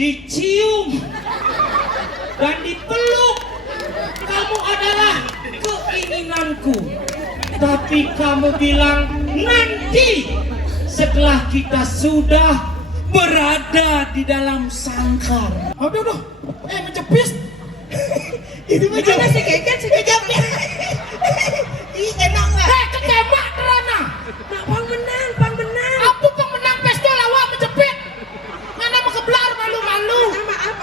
dicium, dan dipeluk. Kamu adalah keinginanku. Tapi kamu bilang nanti setelah kita sudah berada di dalam sangkar. Aduh, mencepis. Itu Gimana sih keket sih kejamnya? Ih, enak nggak? Ketembak kerana. Nah, pang menang. Aku pemenang pesta lawa menjepit. Mana mau kebelar malu-malu. Maaf.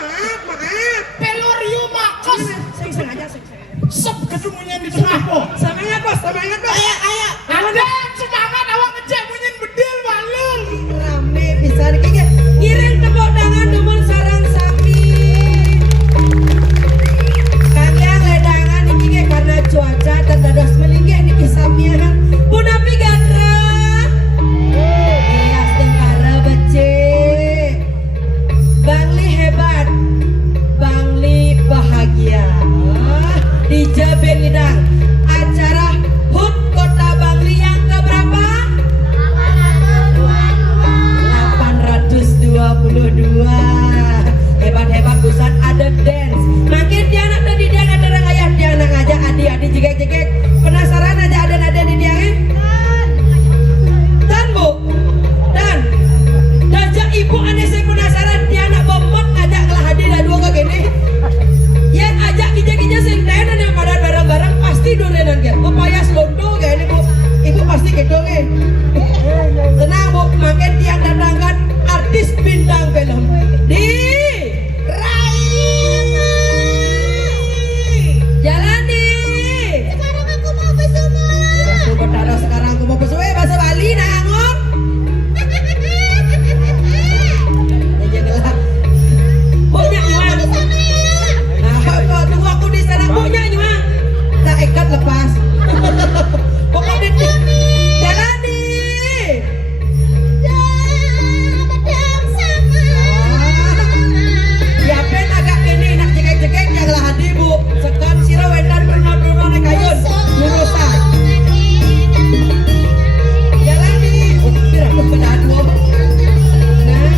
Peloriu makos. Seng aja. Sep ketemunya di tengah po. Semangat bos. Ayo. Ada semangat awak ngecek munyin bedil malu. Rame pisan iki. Ngiring tepuk tangan demen sarang sami. Kalian ledangan iki ge karena cuaca dan dados melinggih niki samian. Punapi gandra. Iya, tengkara becik. Bangli hebat. Bangli bahagia. DJ Benidang. Acara HUT Kota Bangli yang keberapa? 822. Hebat busan ada dance. Makin dia anak tadi dia ada orang ayah dia anak aja adik jegek. Penasaran aja ada di dia kan? Dan bu, dan dajak ibu aneh saya penasaran dia anak bomot ngajak ngelah hadir dah dua ke gini. Yang ajak kijak sing tenan yang pada bareng-bareng pasti dorenan kan. Upaya selondo kayak ini bu, ibu pasti gitu kan. Tenang bu, makin dia datangkan artis bintang film di Jalani. Sekarang aku mau pesuwe bahasa Bali nangok. Ya janganlah. Punya nyuang. Nah, tunggu aku di sana punya nyuang. Tak ikat lepas. Pokoknya Jalani. Yapen agak ini nak jegek janganlah hadir bu. Sekarang sira wendan pernah naik kayun. Nurusa. Jalani. Kira aku beda dua. Nah.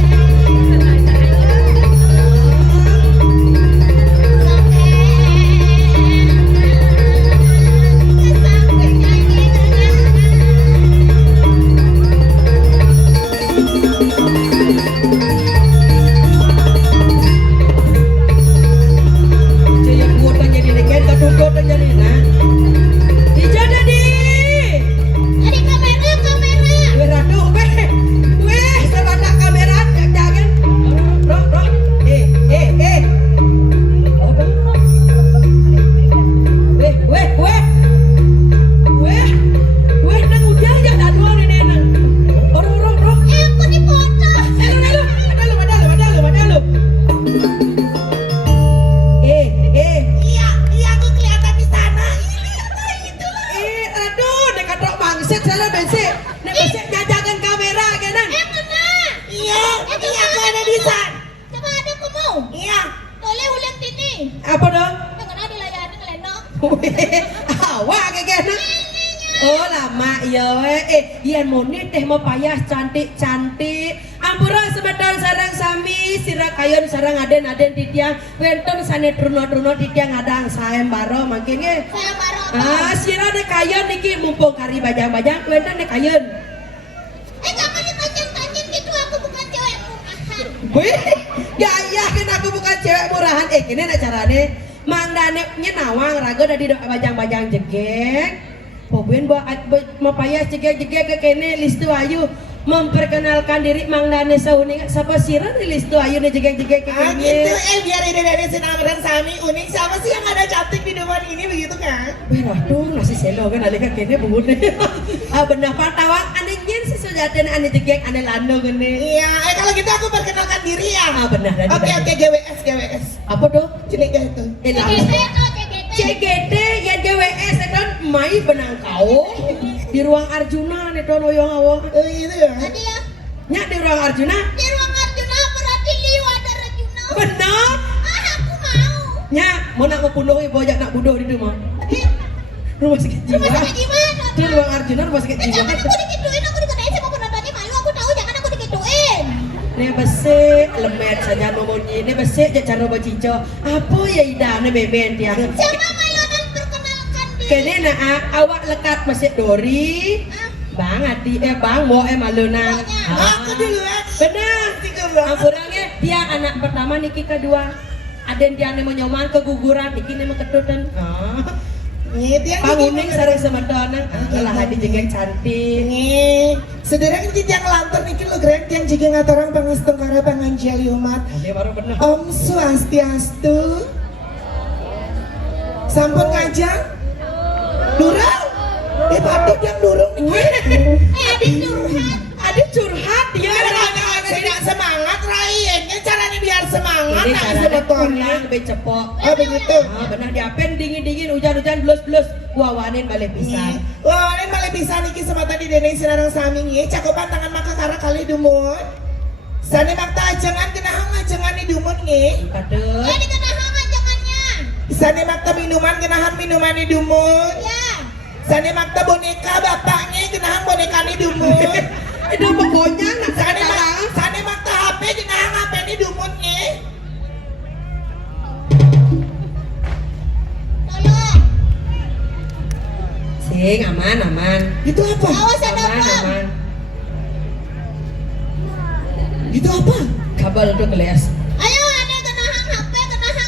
Yang kuota jadi deket, kadung kuota jadi nah. Dijada di. Ada kamera. Beradu, weh, sebatak kamera, jangan. Bro. Weh, nang ujang jangan dua nih nang. Orang, bro. Aku dipoto. Ada lu. Iya, aku kelihatan di sana. Itu. Aduh, dekat rok mangset sana besek. Nek besek jajakan kamera kanan. Benar. Iya, aku ada di sana. Coba ada kamu. Iya. Boleh ulang ini. Apa dong? Jangan ada layar ngelenok. Awak kayak oh lama ya ian monit teh mau payah cantik ampura sebentar sarang sami sira kayon sarang aden titiang wenten sane truno titiang adang saem baro makin ge Saya baru. sira de kayon niki mumpung kari bajang wenten de kayon Jangan ditancing gitu. Aku bukan cewek murahan. wih gaya kan aku bukan cewek murahan kini nak carane mangdane nyenawang raga dari bajang jegek. Pokoknya mau payah jegek ke kene listu ayu memperkenalkan diri Mang Dane sauning siapa sirah di listu ayu nih jegek ke kene. Gitu biar ide dari sinamaran sami unik siapa sih yang ada cantik di depan ini begitu kan? Waduh nasi selo kan alika kene bubune. Benar pantawang ane nyen si sujaten ane jegek ane lando kene. Iya, kalau gitu aku perkenalkan diri ya. Benar tadi. Oke, GWS. Apa dong? Cilik itu. CGT ya GWS itu mai benang kau di ruang Arjuna nih don oyong awang. Itu ya. Tadi ya. Nya di ruang Arjuna. Di ruang Arjuna berarti liu ada Arjuna. Benar. Aku mau. Nya mau nak ngebunuh ibu ajak nak bunuh di rumah. Rumah sakit jiwa. Rumah sakit gimana? Di ruang Arjuna rumah sakit jiwa. Jangan aku dikituin, aku diketahui sama penontonnya malu. Aku tahu jangan aku dikituin. Nih besi lemet saja nomor ini besek je cara bacico. Apa ya idane beben dia? Sama Mayonan perkenalkan diri. Kene nak awak lekat masih Dori. Bang Adi bang mau malunan. Aku duluan. Benar. Ampurangnya dia anak pertama Niki kedua. Aden dia mau nyoman keguguran Niki mau ketutan. Nih dia Panguning sareng semedonan. Lah hadi jeung cantik. Nih, saudara kan yang lantar nih lo grek yang juga ngatorang pangestong kara panganjali umat. Ade baru bener. Om Swastiastu. Sampun ngajak? Durang? Batuk yang durung nih. Adik curhat. Ade curhat dia. Tidak semangat Raiennya caranya biar semangat. Ini Nah caranya sebetulnya. pulang lebih cepok. Oh begitu. Benar diapen dingin hujan blus wawanin balik pisan. Wah, ini malah bisa niki semata di Dene Sinarang Sami ngi cakupan tangan maka kara kali dumut. Sani makta ajengan kenahang ajengan di dumut ngi. Kadeu. Ya dikenahan ajangannya. Sani makta minuman kenahan minuman di dumut. Ya. Sani makta boneka bapaknya kenahan boneka di dumut. Itu pokoknya nak Sani makta HP kenahan HP di dumut ngi. Tolong. Sing aman. Itu apa? Awas ada apa? Aman. Itu apa? Kabel tuh keles. Ayo ada kenahan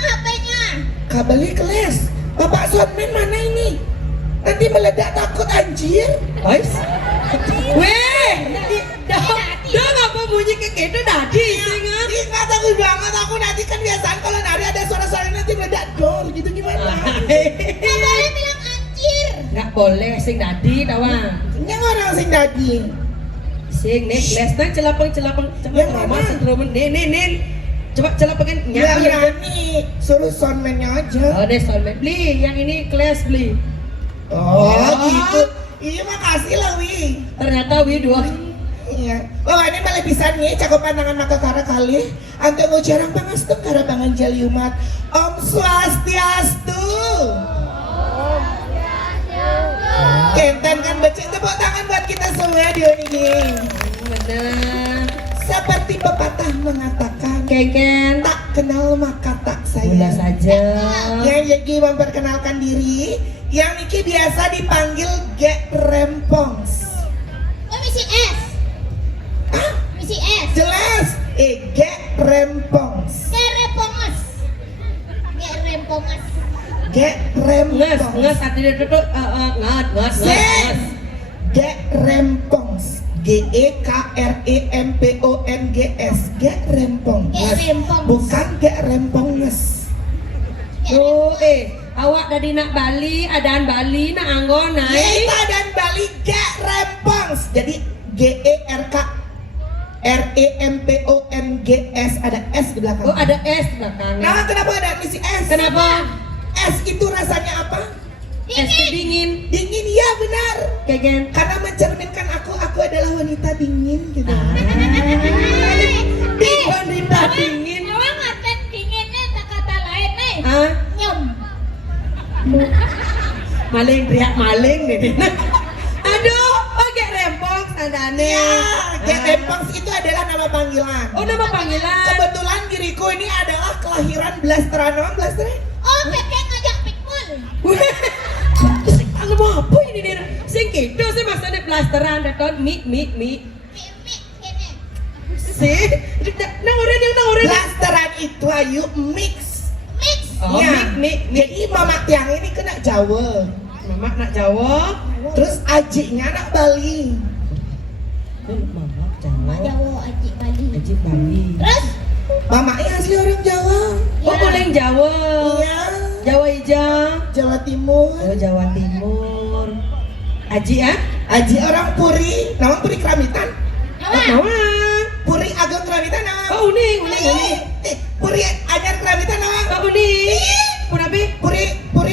HP-nya. Kabelnya keles. Bapak Sonmen mana ini? Nanti meledak takut anjir. Guys. Weh, dah ngapa bunyi kayak gitu tadi sing ah. Ih, nggak takut banget aku nanti kan biasaan kalau nari ada suara-suara nanti meledak dor gitu gimana? Nggak boleh bilang anjir. Nggak boleh sing tadi tawang. Yang orang sing daging. Sing nih les nang celapeng coba Yang mama mana? sendromen nin. Coba celapengin Ya nyanyi. nyanyi, suruh soundman-nya aja. Oh, deh soalnya beli yang ini kelas beli. Oh, gitu. Iya makasih lah Wi. Ternyata wi dua. Iya. Oh ini malah bisa nih cakupan tangan maka kara kali. Ante mau jarang pangastem kara pangan jali umat. Om Swastiastu. Kenten kan becek tepuk tangan buat kita semua di ini. Bener. Seperti pepatah mengatakan, Keken. tak kenal maka tak Gula sayang. saja. Yang Yegi memperkenalkan diri, yang Niki biasa dipanggil Gek Rempongs. Oh misi S. Ah, Misi S. jelas. Gek Rempongs. Kerepongas. Gerempongas. Gek Nges Rempongs. hati dia tuh nges. Ses. Gek Rempongs. GEKREMPONGS. Gek Rempongs. Gerempongs. Bukan Gek Rempongs. Tuh awak dari nak Bali, adaan Bali nak anggon naik. Kita dan Bali Gek Rempongs. Jadi GERKREMPONGS ada S di belakang. Oh ada S di belakangnya. Nah, kenapa ada misi S? Kenapa? S itu rasanya apa? S itu dingin. Dingin, ya benar. Keken. Karena mencerminkan aku adalah wanita dingin gitu. Wanita dingin. Orang ngatain dinginnya tak kata lain nih. Ah, Nyum. maling teriak maling nih. Aduh, oke rempong sadane. Ya, Gek Rempongs itu adalah nama panggilan. Oh nama panggilan. Kebetulan diriku ini adalah kelahiran blasteran. Nama blasteran? Oh Keke ngajak pikul. Kalau mau apa ini dia? Sing gitu sih maksudnya blasteran daton mi. Mik kene. Sih, nang orang. Blasteran itu ayu mix. Mix. Oh, Ya, mik. Jadi mama tiang ini kena Jawa. Mama nak Jawa. Terus ajiknya anak Bali. Mama Mak Jawa. Jawa Aji Bali. Aji Bali. Terus? Mamanya asli orang Jawa. Oh, boleh Jawa. Iya. Jawa hijau. Jawa Timur. Oh, Jawa Timur. Aji ya? Aji orang Puri. Nama Puri Keramitan. Apa? Puri Ageng Keramitan nama. Oh, uning. Puri Anyar Keramitan nama. Oh, uning. Punapi? Puri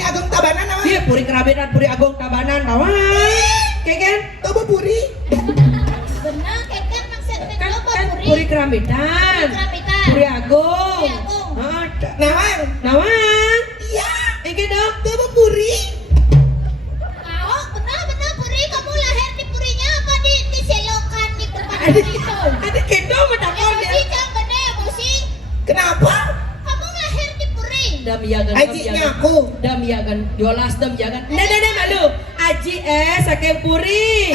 Ageng Tabanan nama. Iya, Puri Kerabitan, Puri Agung Tabanan, kawan. Keken? Coba Puri. Benar Keke maksudnya Kan apa Puri? Puri Keramitan. Keramitan. Puri Agung. Puri Agung. Ada. Nawang. Nawang. Iya. Iki dong. Coba Puri. Oh, benar Puri. Kamu lahir di Purinya apa di selokan di tempat itu? Ada kendo Ya menakon emosi dia. jangan benar emosi. damiagan Ajinya aku. damiagan jolas damiagan nene malu aji saking puri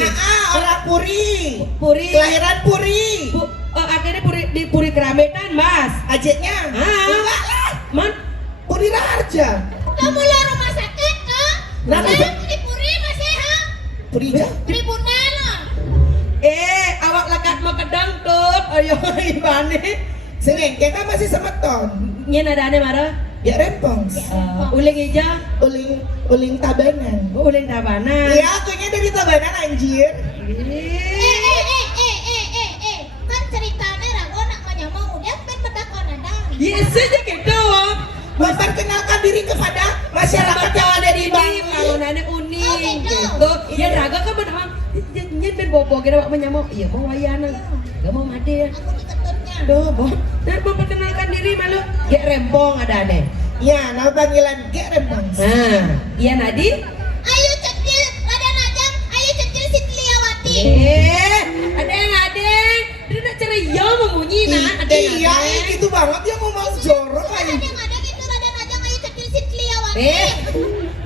Orang Puri. Puri Kelahiran Puri. akhirnya di Puri Kerametan mas Ajiknya. Enggak lah. man Puri Raharja. Kamu lah rumah sakit kah? Nah, Saya di Puri masih ha? Puri Ja. Tribunal lah. awak lekat mau kedang tut ayo ibane Sering, kita masih semeton. nyen adane marah Ya rempong. uling ija Uling Tabanan. uling tabana Iya, akunya dari Tabanan anjir. Kan ceritanya rago nak mau udah ben pedakon ada. yes aja gitu Memperkenalkan diri kepada masyarakat yang ada di Bali. pangunane uning Oh, gitu. gitu ya raga kan benar nyen ben bobo kira wak menyamau iya mau wayana gak mau mati ya Aku diketutnya. Duh, dan memperkenalkan diri malu gek rempong ada aneh Ya, nama panggilan Gek Rempong. nah iya Nadi Ayo cekil ada najang, ayo cekil Sitliawati. adeng dia nak ceria memunyi nah adeng Iya, gitu banget ya ngomong jorok Ada aja. yang ada gitu ada najang, ayo cekil Sitliawati.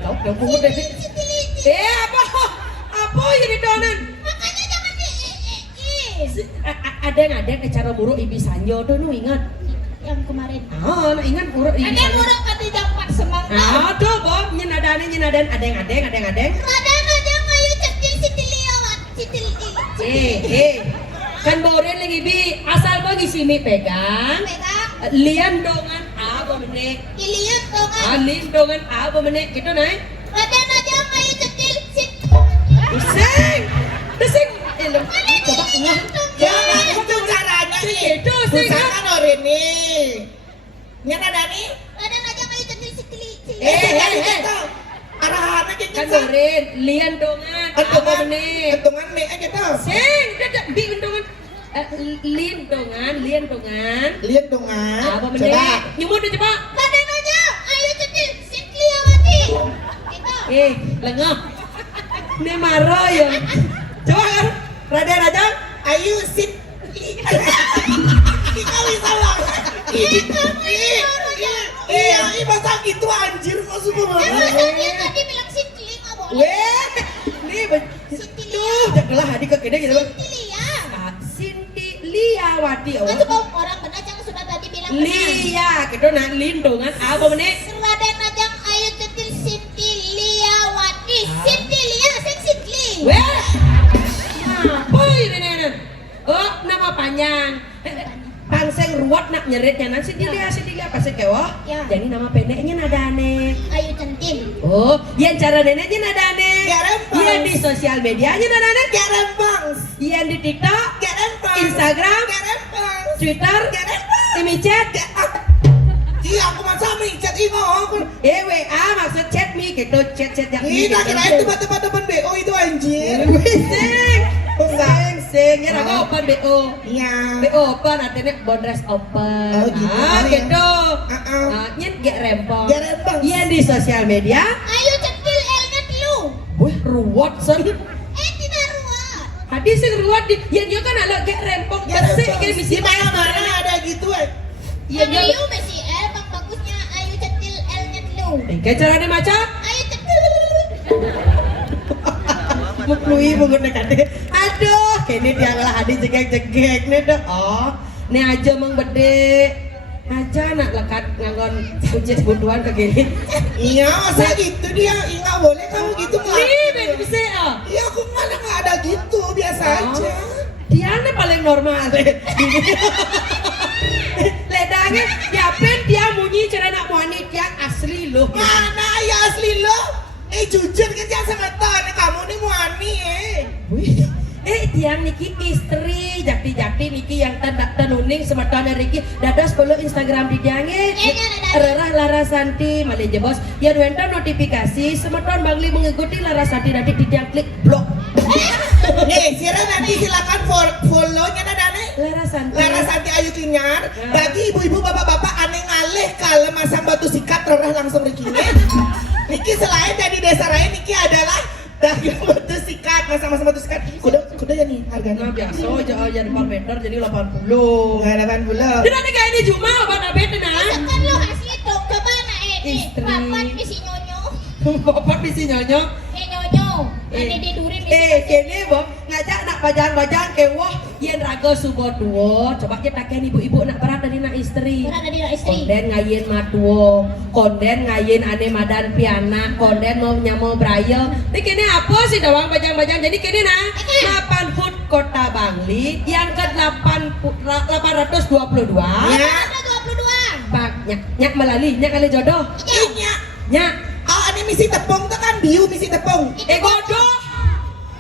kau udah pungut deh apa ini donan Makanya jangan di adeng cara buruk ibi sanjo tuh nu ingat yang kemarin. nak ingat buruk ibi Ada murah kata jampak semangat. aduh bob nyenadan adeng Ada najang, ayo cekil Sitliawati. kan boren lagi bi asal bagi sini pegang Pegang, lian dongan apa menit dilihat dong. alin dongan apa menit gitu naik Ada najang, ayo cekil Sitliawati. Pusing elok coba ngah Jangan itu caranya nih. Itu sih, Usahakan orang ini. Nyana Dani. Ada najang, ayo cekil Sitliawati. Gitu. Arahannya gitu. kan boren lian dongan apa menit Ketungan nih gitu. sing dadak bi dongan lian dongan Lihat dongan. apa menit Coba. nyumut deh coba Ada najang, ayo cekil Sitliawati. Gitu. lengah ini marah ya coba kan raja Ayo sit. Kau bisa lah. Iya, ini masa gitu anjir masuk Masa banget. dia tadi bilang Sitli nggak boleh. weh nih tuh jagalah adik ke kene gitu Sitlia. Cindy Liawati Kan oh juga orang benar yang sudah tadi bilang benar. Lia gitu nah lindungan apa menit Ada najang, ayo cekil Sitliawati. Sitlia, sing Sitli. weh apa ini oh nama panjang pangseng ruwet nak nyeritnya nanti dia pasti kewah Ya. jadi nama pendeknya nada aneh Ayo centil. oh yang cara neneknya nada aneh Ya, rempong. yang di sosial medianya nada aneh Gak rempong. yang di TikTok Gak rempong. Instagram Gak rempong. Twitter Gak rempong. imicet Iya, aku masa micet ini aku. WA maksud chat me gitu chat yang Ini tak kira itu teman-teman BO itu anjir. sing ya raga open BO Iya. BO open artinya bondres open Oh, gitu. gitu Heeh. nyet gak rempong Gak rempong. iya di sosial media Ayo centil L-nya dulu. wih ruwet son Tidak ruat. hadis sing ruwet di ya dia kan ada gak rempong Gak kesik rempong. kayak Di misi mana-mana ada gitu iya dia Ayo Messi L, bang bagusnya ayo centil L-nya dulu. kayak caranya maca Ayo centil. Muklui menggunakan aduh kini dia ngalah hadis jegek nih dah oh nih aja mang bede aja nak lekat nganggon ujian sebutuan ke gini Iya, masa gitu dia. Iya, nggak boleh kamu gitu nih nggak? ben bisa ya Iya, aku mana nggak ada gitu, biasa aja. dia nih paling normal ledangnya diapain dia munyi cara nak muani dia asli loh Mana ya asli lo? Jujur kerja sama Tani, kamu nih muani tiang niki istri jakti niki yang tenuning semeton Riki dadas follow Instagram di diange Rerah Larasanti Malaysia bos yang wenta notifikasi semeton bangli mengikuti Larasanti nanti di diang klik blok Nih, Sira nanti silakan follow-nya Dane. Larasanti Larasanti Ayu Kinyar. Bagi ibu-ibu bapak-bapak aneh ngalih kalau masang batu sikat rorah langsung Rikine. Niki selain dari desa lain Niki adalah dagang batu sikat, masang batu sikat. Kuda ya nih harganya. nah biasa aja jadi per meter jadi 80 Nggak 80. dia nanti kayak ini cuma obat abet nah Kan lo asli dong, coba naik. istri. Papat misi nyonyo. Bapak misi nyonyo. Nyonyo. Ini di duri misi. Kene Bob ngajak nak bajang-bajang ke wah yen raga subo duo. Coba kita taken ibu-ibu nak berat dari nak istri. Berat dari nak istri. Konden ngayen matuo, konden ngayen ane madan piana, konden mau nyamo braille. Ini kene apa sih dawang bajang-bajang? Jadi kene nah, Mapan Hut Kota Bangli yang ke-822. Ya. Ada 22. Bak nyak melali, nyak kali jodoh. Iya. Nyak, Oh, ini misi tepung tuh kan biu misi tepung. godoh.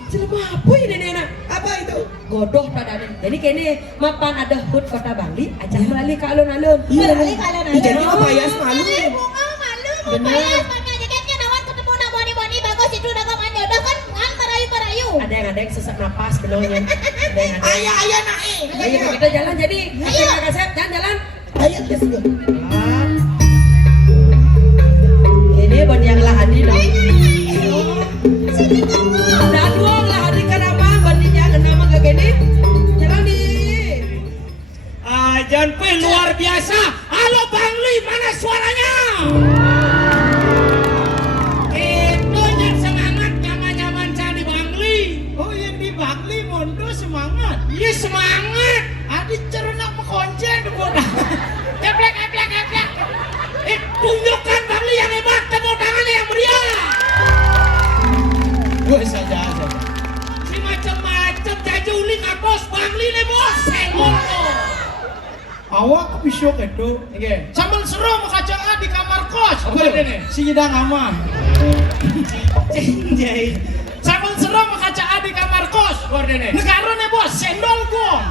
Jelema apa ini nenek? Apa itu? Godoh pada ini. Jadi kene mapan ada Hut Kota Bangli, ajak melali ke alun-alun. Melali ke alun-alun. Ih, jadi apa ya malu? Malu. Bener. Makanya jaketnya nawan ketemu nak boni-boni bagus itu udah kapan jodoh kan ngan merayu-merayu. Ada yang sesak napas kenalnya. Ada yang Ayah naik. Ayo kita jalan jadi. Ayo Kasep, jalan. Ayo, let's go. Ini bon yang lahadi dong. Daduang lahadi kenapa? Bandinya nama gak gini? Jalan di. Janpe luar biasa. Halo Bangli, mana suaranya? Itu yang semangat nyaman-nyaman saya di Bangli. Oh yang di Bangli mondo semangat. Iya semangat. Adik cernak mekonceng bodoh. Keplek. Tunjukkan Bangli yang hebat, tepuk tangannya yang meriah. Gue saja. Si macam-macam jajuli kan bos Bangli nih bos. Senggol lo. Awak bisa itu. Sambal seru makacaan di kamar kos. Apa ini? Si Yidang aman. Cenjay. Sambal seru makacaan di kamar kos. Negara nih bos. Senggol gong.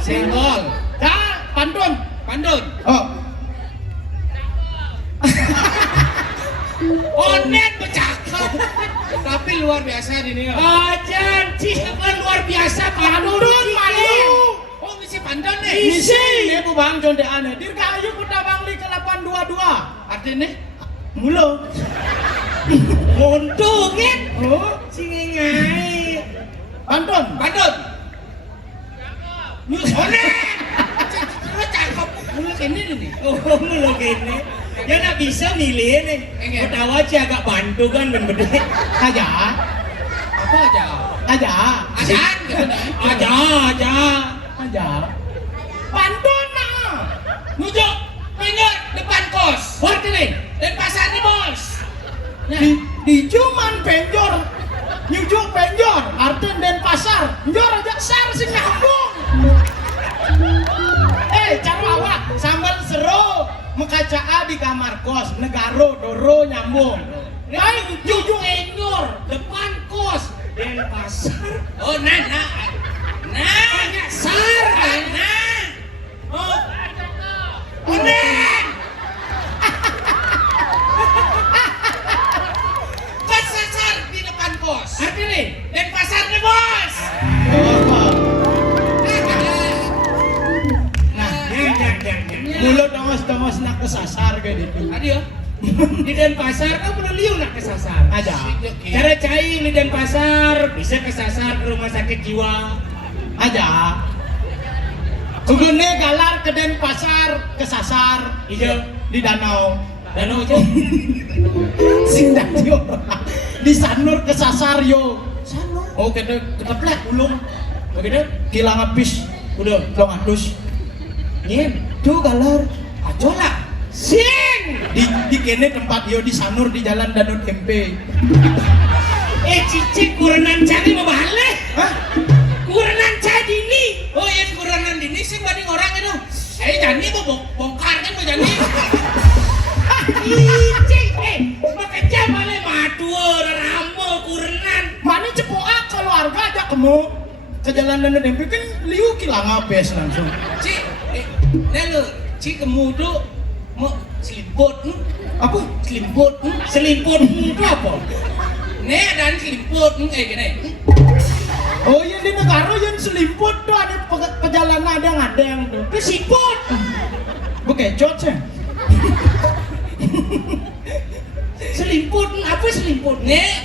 Senggol. Dah, pandun. Oh. Onet bercakap. Tapi luar biasa ini. Ajan, kan luar biasa. Pandun malu. Oh, misi pandun nih. Misi. Ini bu bang jonde aneh. Dirgahayu Kota Bangli ke 822. Artinya? Mulu. Untungin. Oh, singingai. Pandun. Onet. Cakep. Mulu kini nih. Oh, mulu kini. Ya nak bisa milih nih. Kota wajah agak bantu kan bener. Aja. Apa aja? Aja. Pantun nah. Nujuk pengen depan kos. Warti nih. Dan pasar nih bos. Di cuman penjor. Nyujuk penjor. Arten dan pasar. Njor aja sar sing nyambung. Cara awak sambal seru mekacaa di kamar kos negaro doro nyambung. Jujur enyor depan kos dan pasar. Oh nah sar oh pasar di depan kos. Artinya dan pasar nih bos. Mulut dongos nak kesasar kayak gitu. Tadi ya. Di Denpasar kan pernah liu nak kesasar. Ada. Cara cai di Denpasar bisa kesasar ke rumah sakit jiwa. Ada. Kudune galar ke Denpasar kesasar. Iya. Di danau. Danau aja. Sindak yo. Di Sanur kesasar yo. Sanur. Oh kita keteplek ulung. Begitu kilang habis. Udah long adus. Nyen. Tuh galar, ajola, sing di kene tempat yo di Sanur di Jalan Danau Tempe. Cicik kurenan cari mau balik? Hah? Kurenan cari dini? Oh iya kurenan dini sih banding orang itu. Jani mau bongkar kan mau Jani? Cicik, pakai jam balik matur ramo kurenan. Mana cepoak keluarga aja kamu ke Jalan Danau Tempe kan liu kilang abes langsung. Cik. Lalu, cik kemudu mau selimput, apa? Selimput itu apa? Nih ada selimput, gini. Oh iya di negara yang selimput tuh ada perjalanan ada ngadeng tuh. Kesiput, bekecot sih. Selimput, apa selimput? Nih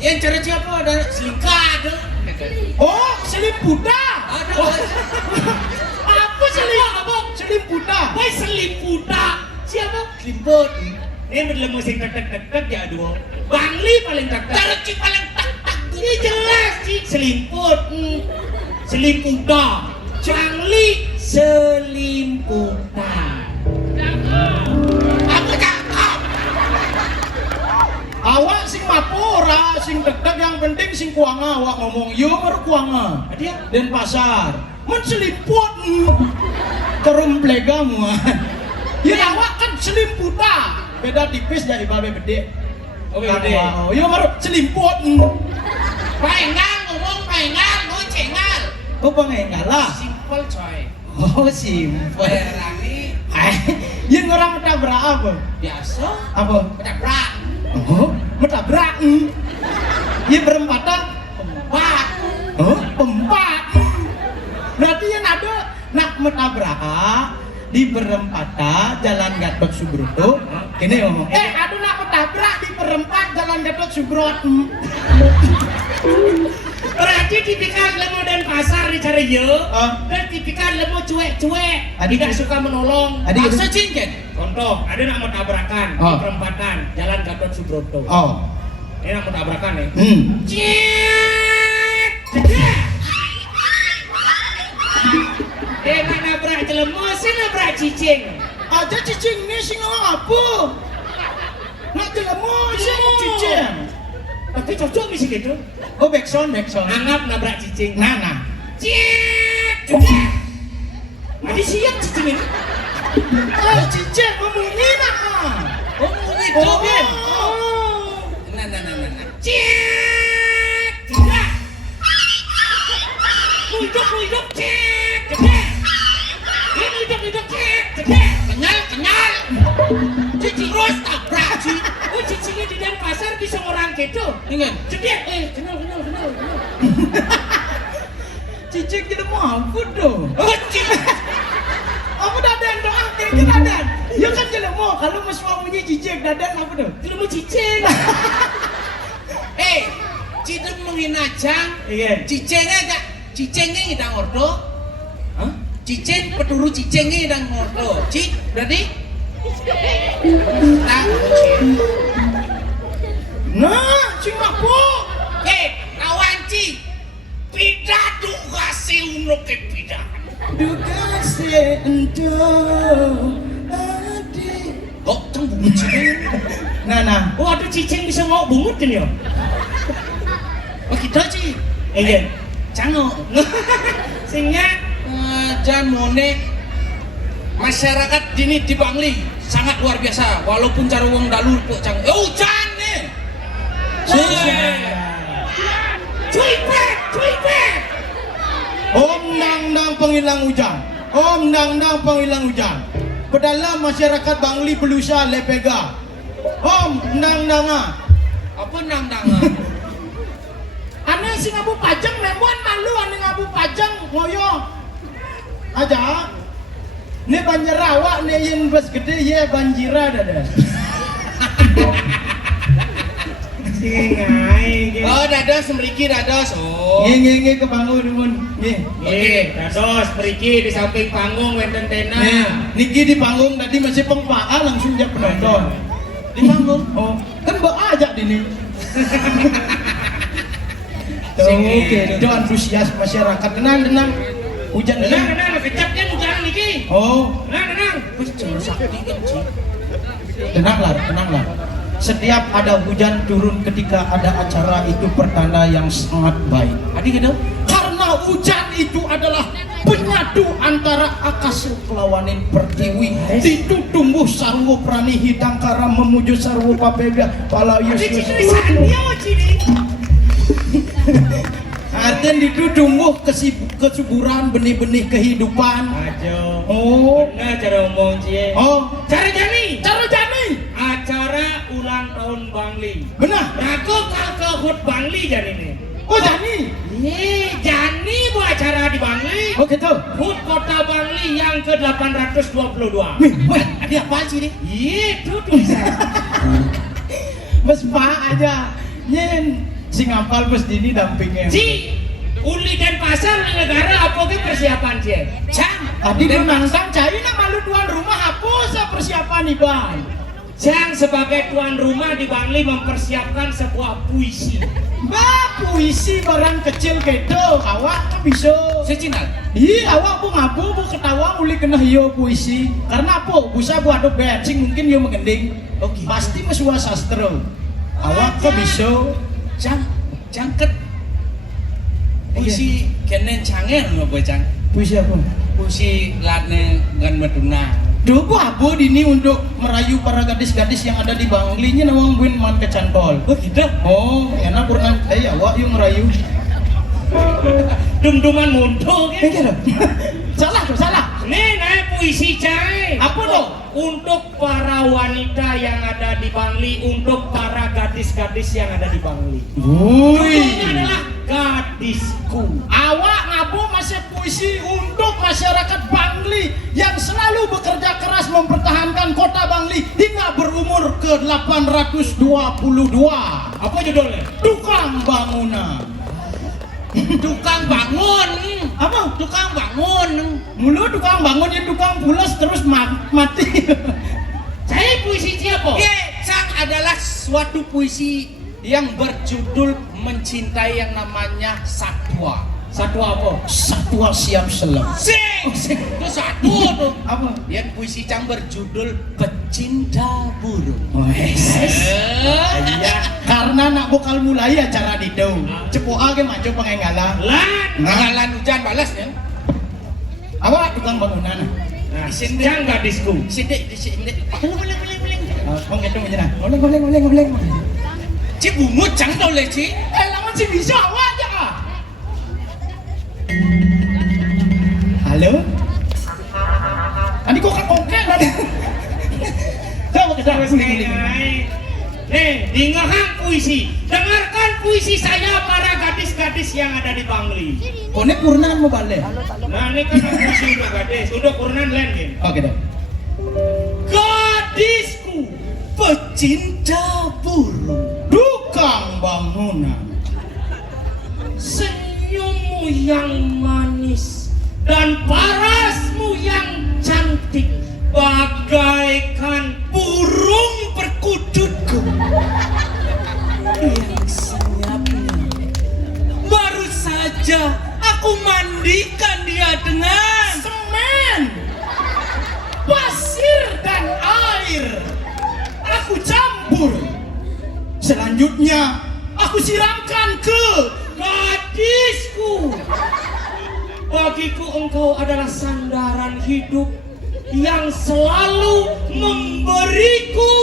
yang cara siapa ada selingkah tuh. Oh selimputa. Apa selimputa? Woi Selimputa. Siapa? Selimput. Ini belum musik tek ya aduh. Bangli paling tek. Cara paling tek. Ini jelas sih selimput. Selimputa. Bangli selimputa. Aku cakap. Awak sing mapora, sing tek yang penting sing kuanga awak ngomong yo baru kuanga. Dia Denpasar. Men seliput. Terumplega mua. Ya awak kan selimputa. Beda tipis dari babe gede. Oh, gede. Oh, yo baru selimput. Paengal ngomong paengal, cengal. Kok pengen lah. Simple coy. Oh, simpel. Berani Yang orang menabrak apa? biasa. Apa? Menabrak. Oh, menabrak. Yang berempatan? Empat. Oh, empat. Berarti yang ada nak menabrak di perempatan Jalan Gatot Subroto. Kini ngomong, aduh nak menabrak di perempat Jalan Gatot Subroto. Berarti tipikal lemo dan pasar dicari yo. Ah. Dan tipikal lemo cuek-cuek. Adik, Tidak suka menolong. Adik, Paksa cincin. Contoh, ada nak mau tabrakan di Oh. perempatan Jalan Gatot Subroto. Oh. Ini nak mau tabrakan ya. Hmm. Cek. Dia nak nabrak jelemu, sih nabrak cicing. Aja cicing ni sing apa? Nak jelemu sing cicing. Tapi cocok misi gitu. Oh, backsound. Anggap nabrak cicing. Nah. Cek. Cek. Ada siap cicing ini. Oh, cicing memunyi nak. Oh, ini Oh. joget. Nah. Cek. Cek. Muidok, cek. Cek. Ini muidok, cek. Cek. Kenyal. Cicing terus tabrak cicing. Oh, cicingnya di Denpasar bisa orang gitu. Ingat. Cek. Kenal. Cicing jelemu apa doh? Oh, cicing. Apa dadan doa kira dadan? Ya kan jelemu kalau mas mau punya cicing dadan apa doh? Jelemu cicing. Cidem menginajang. Iya. Cicingnya idang ordo. Hah? Cicing peturu cicingnya idang ordo. Cik, berarti? Nah, cing aku. Kawan cik. Pida duga si uno ke pida. Duga sento adik. Kok ceng bungut cicing? Nah. Oh, ada cicing bisa ngok bungut kan ya? Oh, kita cik. Iya. Cango. Singnya Jan Mone masyarakat dini di Bangli sangat luar biasa walaupun cara wong dalur kok cang. Hujan nih. Cuy pek. Om dang penghilang hujan. Pedalam masyarakat Bangli belusa lepega. Om dang. Apa nang? Ane sing abu pajang lembuan malu ane ngabu pajang ngoyo. Aja. Ne banjarawa ne yen bus gede ye banjira dada. Singai. Oh, dados semriki dados. Oh. Nge kebangun mun. Nge. Oke, dados mriki di samping panggung wonten tenda. Niki di panggung tadi masih pengpaa langsung dia penonton. Di panggung. Oh, kan mbak ajak dini. Oke, itu antusias masyarakat. Tenang. Hujan Tenang, kecapnya hujan niki. Oh, Tenang. Wis jangan sakit cik. tenanglah. Setiap ada hujan turun ketika ada acara itu pertanda yang sangat baik. Adi gitu? Karena hujan itu adalah penyatu antara akasih kelawanin pertiwi. Itu tumbuh sarwo prani hidang kara memuju sarwo papega pala Yesus. Artinya itu tumbuh kesuburan benih-benih kehidupan. Ajo. Oh, Nah, cara ngomong cie. oh, Cara Jani. Acara Ulang tahun Bangli. benar. Aku ke HUT Bangli Jani nih. Oh, Jani. Jani bu acara di Bangli. Oh, gitu. HUT Kota Bangli yang ke-822. Wih, Ada apa sih nih? Itu tulisan. Mas Pak aja. Nyen sing ngapal bos dini dampingnya. Ci, Uli dan pasar di negara apa ke persiapan Cek? Cang, tadi dia nangsan cai nak malu tuan rumah apa persiapan nih bang? Jang sebagai tuan rumah di Bangli mempersiapkan sebuah puisi. Puisi barang kecil gitu, awak kan bisa. Secinta. Iya, awak bu ngabu bu ketawa uli kena hiyo puisi. Karena apa? Bisa bu ada bensin mungkin yo mengending. Oke. Pasti mesua sastra. Awak kan bisa. Cang, cangket. Puisi kenen cangen apa Cang? Puisi apa? Puisi latne gan meduna. Duh, bu abu ini untuk merayu para gadis-gadis yang ada di Bangli nya nawang buin man kecantol. Oh gitu. Oh, enak pernah. Awak yung merayu. Dum-duman muntul kan? Kira. Salah tuh, salah. Nih naik puisi Cai. Apa dong? Untuk para wanita yang ada di Bangli, untuk para gadis-gadis yang ada di Bangli. Judulnya adalah Gadisku. Awak ngabu masih puisi untuk masyarakat Bangli yang selalu bekerja keras mempertahankan kota Bangli hingga berumur ke 822. Apa judulnya? Tukang bangunan. Tukang bangun. Apa? Tukang bangun. Mulu tukang bangun ya tukang pulas terus mati. Saya puisi siapa? Ye, Cang adalah suatu puisi yang berjudul mencintai yang namanya satwa. Satwa apa? Satwa siap selam. Sing, itu satu tuh. Apa? Yang puisi Cang berjudul Pecinta Burung. Oh, iya. Karena nak bakal mulai acara di dau. Cepoa ke maju pengenggalan. Lan. Ngalan hujan balas ya. Awak tukang bangunan. Nah, Jang Gadisku. Sidik, sidik. Boleh. Oh, gitu menyenang. Boleh. Ci bungut Cang tau le Ci. Lawan sih bisa awak aja. Halo? Tadi kok kakek tadi. Coba kita Nih, dengarkan puisi. Dengarkan puisi saya para gadis-gadis yang ada di Bangli. Kone purnaan mau balik. Nah, ini kan puisi untuk gadis. Udah purnan lain kan? Oke dong. Gadisku, Pecinta burung. Tukang bangunan. senyummu yang manis dan parasmu yang cantik bagaikan Burung perkututku yang senyapnya baru saja aku mandikan dia dengan Semen, pasir dan air. Aku campur. Selanjutnya aku siramkan ke gadisku. Bagiku engkau adalah sandaran hidup yang selalu memberiku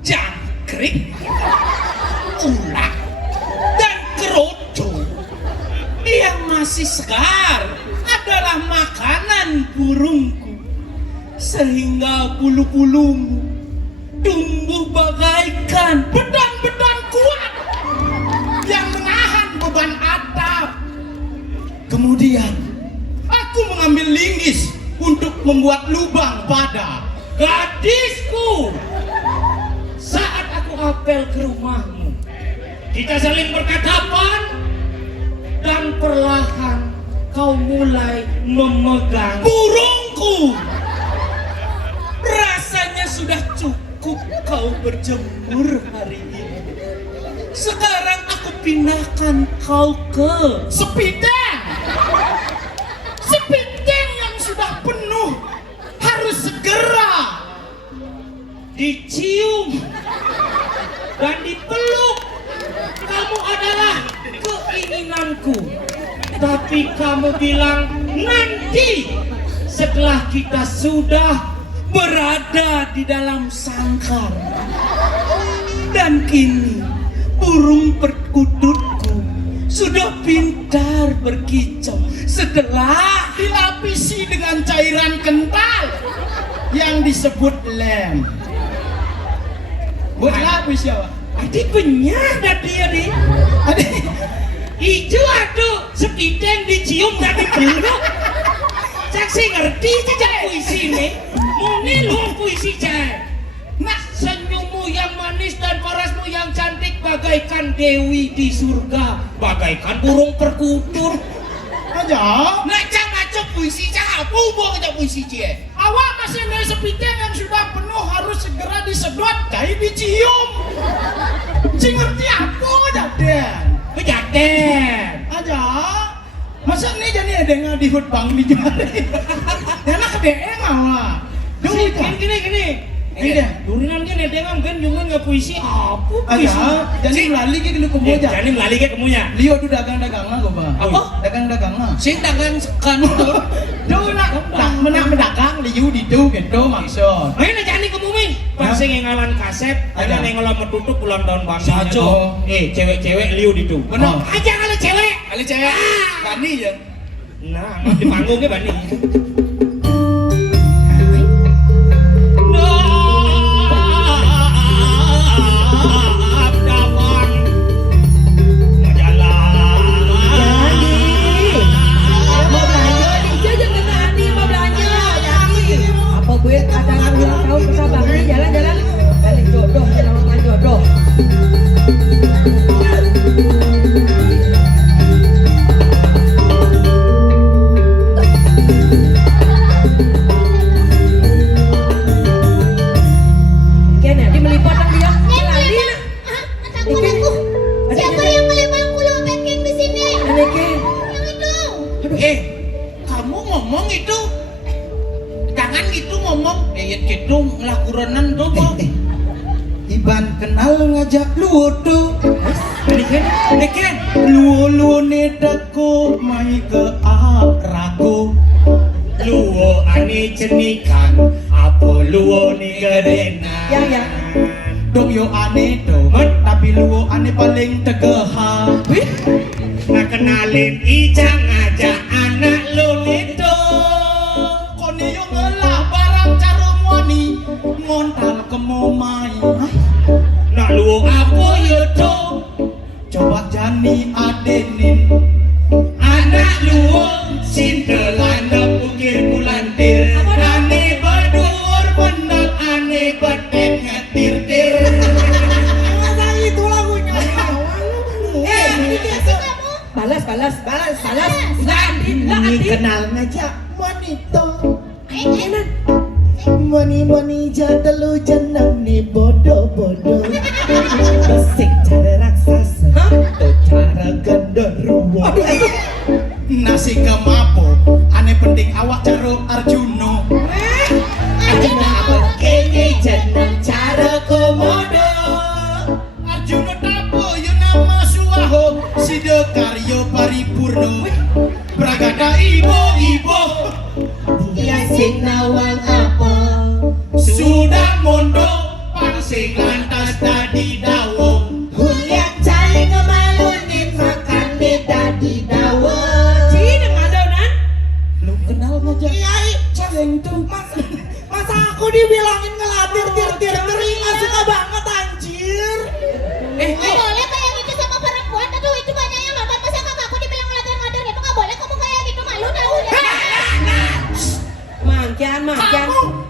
jangkrik, ulat, dan keroco yang masih segar adalah makanan burungku sehingga bulu-bulumu tumbuh bagaikan bedan-bedan kuat yang menahan beban atap. Kemudian aku mengambil linggis untuk membuat lubang pada gadisku. Saat aku apel ke rumahmu, kita saling berkatapan dan perlahan kau mulai memegang burungku. Rasanya sudah cukup kau berjemur hari ini. Sekarang aku pindahkan kau ke sepideng. Sepideng yang sudah penuh harus segera dicium dan dipeluk. Kamu adalah keinginanku, tapi kamu bilang nanti setelah kita sudah berada di dalam sangkar. Dan kini burung perkututku sudah pintar berkicau setelah dilapisi dengan cairan kental yang disebut lem. Buat lapis ya, Pak? Adik benyah dah dia nih. Adik, Ijo aduh sepideng dicium dan dipeluk. Saksi ngerti jejak puisi nih. Muni lu puisi cah. Nah senyummu yang manis dan parasmu yang cantik bagaikan dewi di surga, bagaikan burung perkutut. Aja. Nak baca puisi cah apa hubung dengan puisi cie? Awak masih ada sepiteng yang sudah penuh harus segera disedot, cai dicium. Cing ngerti apa aja Den? Kejaten. Aja. Masa ini jadi ada di hutbang di jari. Enak kedeeng awak. Duh, Gini. Iya. Durinan kan edengan kan juga nggak puisi apa puisi. Aja. Jadi melalui ke lu kemu aja. Jadi melalui ke kemunya. Lio tuh dagang-dagang lah gue bang. Apa? Dagang-dagang lah. Sing tangan sekan. Duh nak mendagang Lio di tuh gitu maksud. Ayo nak jadi kemumi. Pas sing ngalan kasep, ada Ada. yang ngalan metutup ulang tahun bang. Sajo. Cewek-cewek liu di tuh. Benar. Aja kalau cewek. Kali cewek. Bani ya. Nah, di panggungnya bani. Mau belanja nih, jangan kata Adi mau belanja. Jadi, apa gue ada yang ulang tahun kita bang jalan-jalan balik jodoh, jalan jodoh. Ken ya, dia meliput dia. Lali nak. Aku. Siapa yang melempar kulo packing di sini? Aneh Ken. Yang itu. Kamu ngomong itu. Jangan gitu ngomong. Gitu ngelakurenan tuh bang. Iban kenal ngajak lu tuh. Ini kan. Lu nedaku mai ke araku. Luo ane cenikan, apa luo ni gerenan. Ya. Dong yo aneh tuh, tapi lu aneh paling tegehan. Nak kenalin ijang aja anak lu itu. Kone yo ngelah barang carum wani, ngontal kemomai. Nak luo apa yo tu? Coba jani adenin. Anak luo sintelan ukir bulantir. Ane berdur benar ane betek ngetir-tir. Masa itu lagunya? Kasih kamu. Balas. Lah Adi. Kenal ngajak wanita. Kenan. Mani jadelu jeneng ni bodoh-bodoh. Besik cara raksasa, tuh cara genderuwo. Nasi kemapo, aneh penting awak caro Arjuno. Arjuna apa kene jeneng cara komodo. Arjuno tapo yo nama suwaho, sidekaryo paripurno. Bragada ibo-ibo, Ya sing nawang apa? sudah mondo, pangsing lantas tadi dawo. Hulian cai ngemalunin makan beda di dawa. Cina ngadonan. Lu kenal ngajak? Kiai, caleng tuh masa aku dibilangin ngelatir tir nggak suka banget anjir. Nggak boleh kayak gitu sama perempuan. Aduh itu banyak yang nonton. Masa kakakku dibilang ngadir-ngadir gitu nggak boleh kamu kayak gitu malu tahu ya. Mangkian.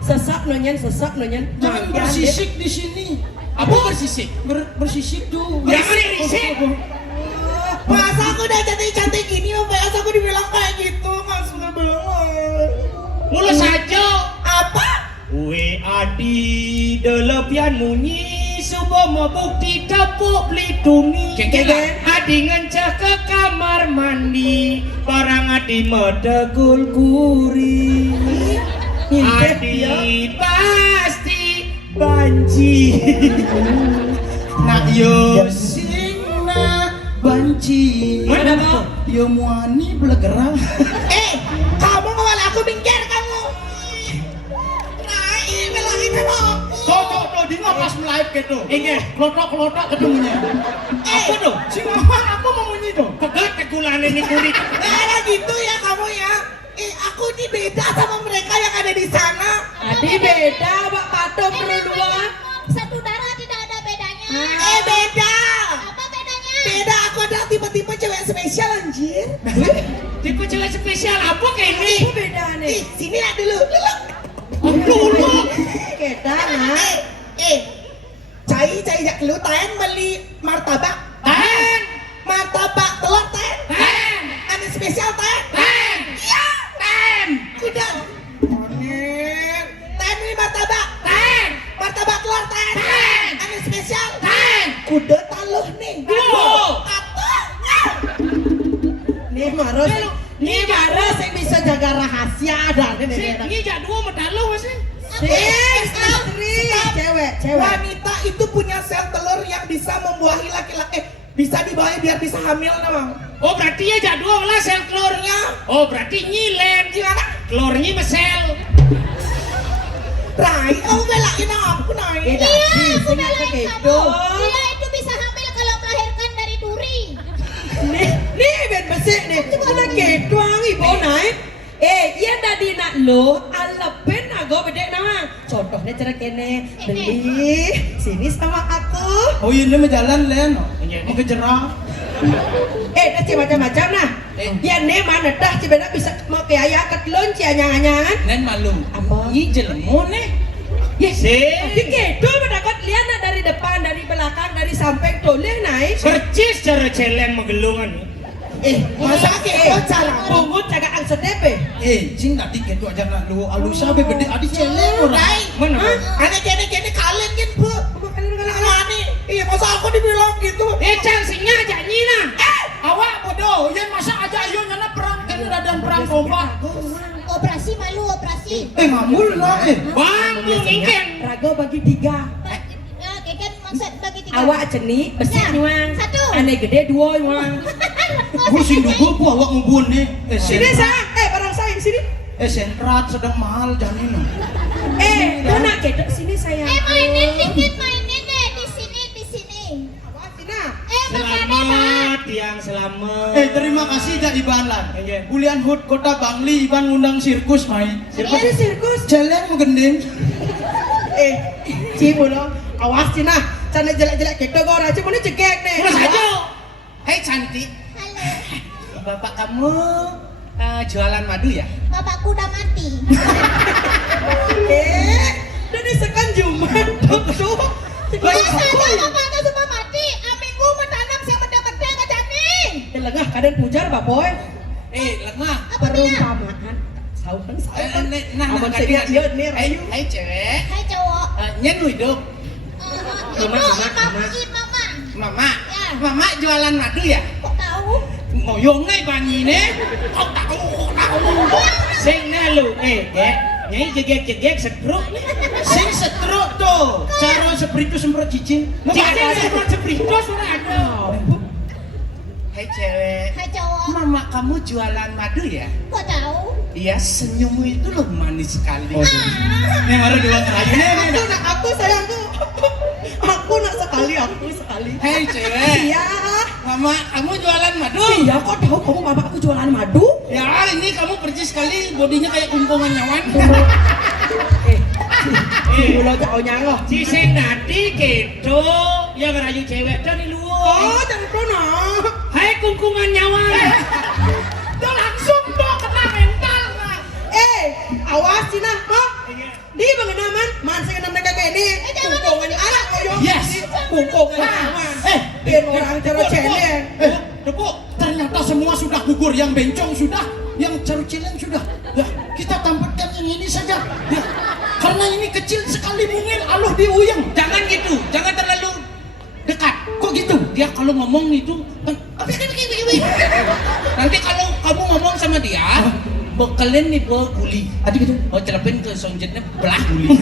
Sesak nonyen. Jangan bersisik di sini. Apa bersisik? Bersisik tuh. Jangan berisik. Masa aku udah cantik-cantik gini, masa aku dibilang kayak gitu, nggak suka banget. Mulai saja. Apa? We adi delepian munyi subuh mabukti tepuk pelitumi. Kengkeng. Adi ngencah ke kamar mandi, barang adi medegul kuri. Adi pasti banci. Nak yo sing na banci. Mana mau? Yo muani belegerang. Kamu ngawal aku minggir kamu. Nah, ini bilangin sama aku. Tuh, di pas live gitu. Ingat. Klotok ketemunya. Apa tuh? Si ngomong aku mau bunyi tuh. Pegat kegulaan ini kulit. Nah, gitu ya kamu ya. Aku ini beda sama mereka yang ada di sana. Adi beda, Pak Patung berdua. Satu darah tidak ada bedanya. Beda. Apa bedanya? Beda, aku adalah tipe-tipe cewek spesial anjir. Tipe cewek spesial apa kayak ini? Itu beda nih. Sini lah dulu. Kita nah. Cai cai jak lu taen beli martabak. Tahan. Martabak telur taen. Tahan. Anu spesial taen. Tahan. Iya. Tahan. Kuda. Onen. Taen beli martabak. Tahan. Martabak telur taen. Taen. Anu spesial. Tahan. Kuda taluh nih. Wow. Atuh. Nih Maros, nih Maros yang bisa jaga rahasia dari Si, nenek. ini jak dua medalu masih. Istri, cewek. Wanita itu punya sel telur yang bisa membuahi laki-laki. Bisa dibawahi biar bisa hamil namang. Oh berarti ya jak dua lah sel telurnya. Oh berarti nyilen. Gimana? Telurnya mesel. Rai, kamu belain aku Nay. Iya, aku belain gitu. kamu. Dia itu bisa hamil kalau melahirkan dari duri. Nih ben besik nih. Mana gitu ang ibu naik. Iya tadi nak lo, alepen aku bedek nama. Contohnya cara kene beli sini sama aku. Oh ini mah jalan len, mau ke jerah. Dah macam-macam nah. Ya nih mana dah cibena bisa mau ke ayah ketelun cia anyangan. Nen malu. Apa? Ini jelemu nih. Yes. Si. Tapi kedul mendapat lihat nak dari depan, dari belakang, dari samping toleh naik. Percis cara celen magelungan. Masa kayak cara Pungut cagaan sedepe. Cing tadi gitu aja nak lu alusa be gede adi celeng orang. Rai, Mana? aneh kene kalian kan bu. Ani, iya masa aku dibilang gitu. Cang singa aja nyina. Awak bodoh, yang masa aja ayo nyana perang kan udah dan perang kompak. Operasi malu, operasi. Mamul lah Bang, mungkin. Rago bagi 3. Ya, keken maksud bagi 3. Awak ceni bersih Ya, nyuang. 1. Aneh gede 2 nyuang. Gue sing dugu ku awak ngubun nih. Sini sa, barang saya sini. Sentrat sedang mahal janin. Kau nak kedok sini sayang. Mainin dikit, mainin deh di sini. Awak sini. Makannya Selamat, yang selamat. Terima kasih jak Iban lah. Iya. Kuliah Hud Kota Bangli Iban ngundang sirkus main. Sirkus sirkus. Celeng mau gending. Cibulo, awas cina. Cana jelek-jelek kedok kau raja mana cekek nih. Terus aja. Hei cantik. Halo, Bapak kamu jualan madu ya? bapakku udah mati. Dan disekan Jumat. Tuh. Masa aja bapaknya sudah mati. Aminggu menanam saya benda-benda ke janing. Lengah kadang pujar bapoy. Lemah. Perumpamaan. Sauhan. Nah, Aman sedia ieu nih rayu. Hei cewek. Hai cowok. Nyen hidup. Ibu, Mama. Mama. Ya. Mama jualan madu ya? Kok tahu? Ngoyong ngay banyi nih. Kok tahu? Sing nalu, nyai jegek setruk. Sing setruk tuh. Cara seperti itu semprot cicing. Jika semprot seprito sudah ada. Hei cewek. Hai cowok. Mama kamu jualan madu ya? Kok tahu? Iya, senyummu itu loh manis sekali. Nih baru dua kali nih. Aku sayangku. Aku nak sekali. Hei cewek. Iya. Mama kamu jualan madu? Iya, kok tahu kamu mama aku jualan madu? Ya ini kamu percis sekali, bodinya kayak kumpungan nyawan. Cibulo jauh nyangoh. Si sing tadi kedo yang rayu cewek dari luar. Jangan kono. Hai kungkungan nyawa. Udah langsung dong kena mental. Awas cina, kok? Di pengenaman, man saya kenal kayak ini. Kungkungan anak koyo. Yes. Kungkungan nyaman. Biar orang cara celeng. Kok ternyata semua sudah gugur, yang bencong sudah, yang caru celeng sudah. Ya, kita tampilkan yang ini saja. Ya, karena ini kecil sekali mungil, aluh diuyang. Jangan gitu, jangan terlalu dekat. Kok gitu? Dia kalau ngomong itu, nanti kalau kamu ngomong sama dia, bekelin nih guli. Adik gitu. Oh celapin ke sonjetnya belah guli.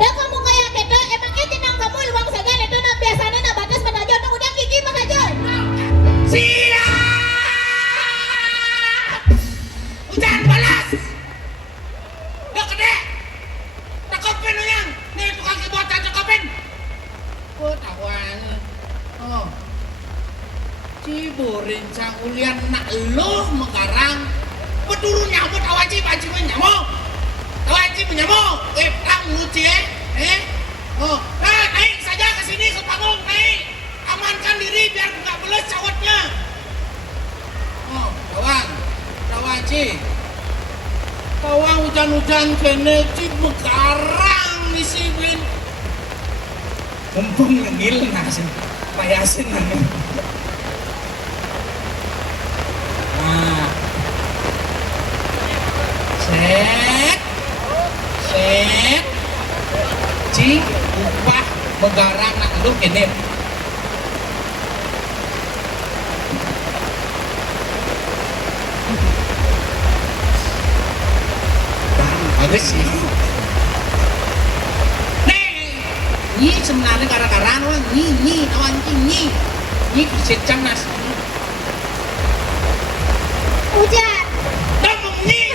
Dan kamu kayak kedo, emangnya tinang kamu luang saja itu nak biasanya nak batas menajo nak udah gigi menajo. Siap! Hujan balas! Gak gede! Cakopin yang! Nih tukang kebotan cakopin! Oh tawan. Oh. Ciburin ulian nak loh mekarang. Peduru nyamut awaji panci menyamuk. Awaji menyamuk. Perang nguci Oh. Naik saja ke sini ke panggung naik. Amankan diri biar nggak beles cawatnya. Oh, kawan Ci. Kawan hujan-hujan kene Ci mekarang di sini. mumpung ngil nasin payasin nah set ci upah megarang nak lu kene bagus sih nyi sebenarnya gara-gara wah nyi awan nyi secang nas Hujan. damung nyi